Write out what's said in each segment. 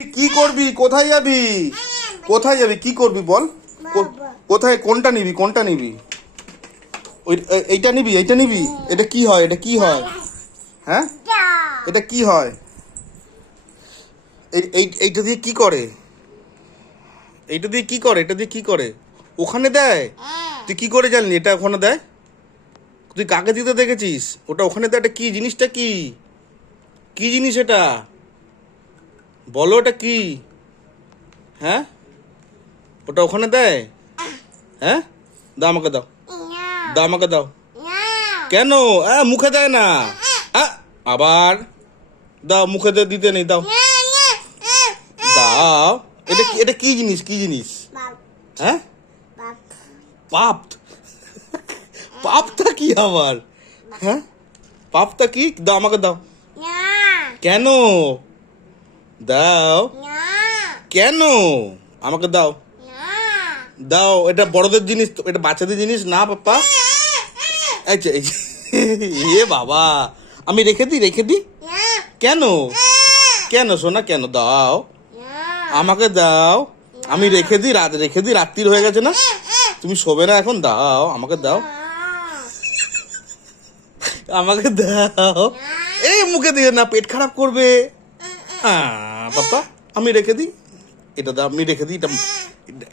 কি করবি? কোথায় যাবি? কোথায় যাবি? কি করবি বল? কোথায়? কোনটা নিবি? কোনটা নিবি? এইটা নিবি? এইটা নিবি? এটা কি হয়? এটা কি হয়? হ্যাঁ, এটা কি হয়? এইটা দিয়ে কি করে? এইটা দিয়ে কি করে? এটা দিয়ে কি করে? ওখানে দেয়? তুই কি করে জানলি এটা ওখানে দেয়? তুই কাকে দিতে দেখেছিস? ওটা ওখানে দেয়? এটা কি জিনিসটা? কি কি জিনিস এটা? বলো এটা কি? হ্যাঁ, ওটা ওখানে দেয়? হ্যাঁ, দাও আমাকে দাও, দাও আমাকে দাও। কেন? মুখে দেয় না। আবার দাও, মুখে দিতে নেই, দাও দাও। এটা কি জিনিস? কি জিনিস? হ্যাঁ, পাপ? পাপটা কি আবার? হ্যাঁ, পাপটা কি? দাও আমাকে দাও। কেন? দাও। কেন? আমাকে দাও, দাও। এটা বড়দের জিনিস তো, এটা বাচ্চাদের জিনিস না পাপ্পা। আচ্ছা, এ বাবা, আমি রেখে দিই, রেখে দিই। কেন? কেন সোনা? কেন? দাও আমাকে, দাও। আমি রেখে দিই, রেখে দিই, রাত্রির হয়ে গেছে না? তুমি শোবে না এখন? দাও আমাকে, দাও আমাকে, দাও। এই মুখে দিয়ে না, পেট খারাপ করবে। পাপ্পা, আমি রেখে দিই। এটা দাও, আমি রেখে দিই। এটা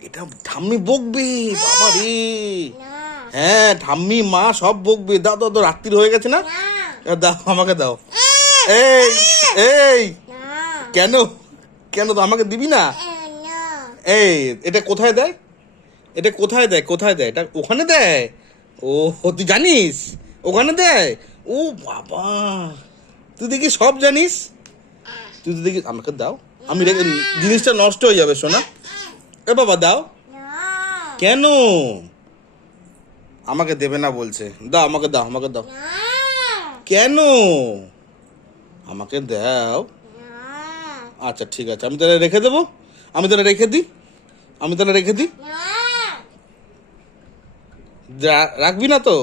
এটা ঠাম্মি বকবে বাবা রে। হ্যাঁ, ঠাম্মি মা সব বকবে। দাও দাও দাও, রাত্রির হয়ে গেছে না? দাও আমাকে, দাও। এই এই কেন? কেন তো আমাকে দিবি না? এই এটা কোথায় দেয়? এটা কোথায় দেয়? কোথায় দেয়? এটা ওখানে দেয়? ও, তুই জানিস ওখানে দেয়? ও বাবা, তুই দেখি সব জানিস। তুই তো দেখি, আমাকে দাও। আমি জিনিসটা নষ্ট হয়ে যাবে সোনা। এ বাবা দাও। কেন? আমাকে দেবে না বলছে। দাও আমাকে, দাও আমাকে, দাও। কেন? আমাকে দাও। আচ্ছা ঠিক আছে, আমি তাহলে রেখে দেবো। আমি তাহলে রেখে দিই, আমি তাহলে রেখে দিই। রাখবি না তো?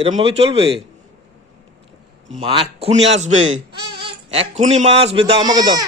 এরম ভাবে চলবে? মা এক্ষুনি আসবে, এক্ষুনি মা আসবে। দাও আমাকে, দাও।